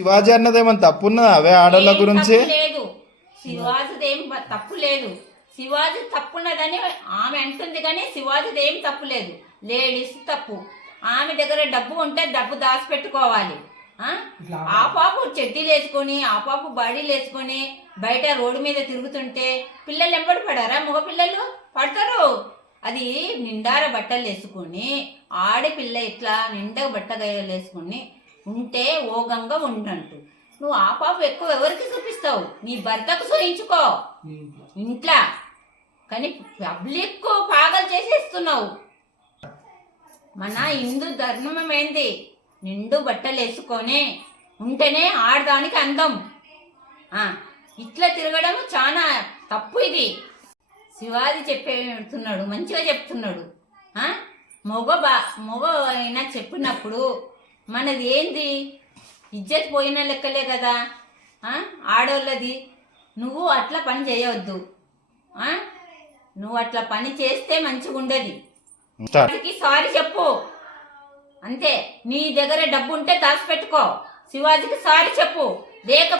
శివాజీ అన్నది ఏమన్నా తప్పున్నదా అవే ఆడోళ్ళ గురించి? లేదు, శివాజీది ఏం తప్పు లేదు. శివాజీ తప్పున్నదని ఆమె అంటుంది, కానీ శివాజీది ఏం తప్పు లేదు. లేడీస్ తప్పు. ఆమె దగ్గర డబ్బు ఉంటే డబ్బు దాచిపెట్టుకోవాలి. ఆ పాపు చెడ్డీలు వేసుకొని, ఆ పాపు బాడీలు వేసుకొని బయట రోడ్డు మీద తిరుగుతుంటే పిల్లలు ఎంబడి పడారా? మగ పిల్లలు పడతారు. అది నిండార బట్టలు వేసుకొని, ఆడపిల్ల ఇట్లా నిండా బట్టగయ్యలు వేసుకొని ఉంటే ఓగంగా ఉండంటు. నువ్వు ఆ పాపు ఎక్కువ ఎవరికి చూపిస్తావు? నీ భర్తకు చూయించుకో ఇంట్లో, కానీ పబ్లిక్ పాగలు చేసేస్తున్నావు. మన హిందూ ధర్మం ఏంది? నిండు బట్టలు వేసుకొని ఉంటేనే ఆడదానికి అందం. ఇట్లా తిరగడం చాలా తప్పు. ఇది శివాజీ చెప్పేస్తున్నాడు, మంచిగా చెప్తున్నాడు. మగ అయినా చెప్పినప్పుడు మనది ఏంది? ఇజ్జత్ పోయిన లెక్కలే కదా ఆడోళ్ళది. నువ్వు అట్లా పని చేయవద్దు. నువ్వు అట్లా పని చేస్తే మంచిగా ఉండదు. సారీ చెప్పు అంతే. నీ దగ్గర డబ్బు ఉంటే దాచిపెట్టుకో. శివాజీకి సారీ చెప్పు. లేక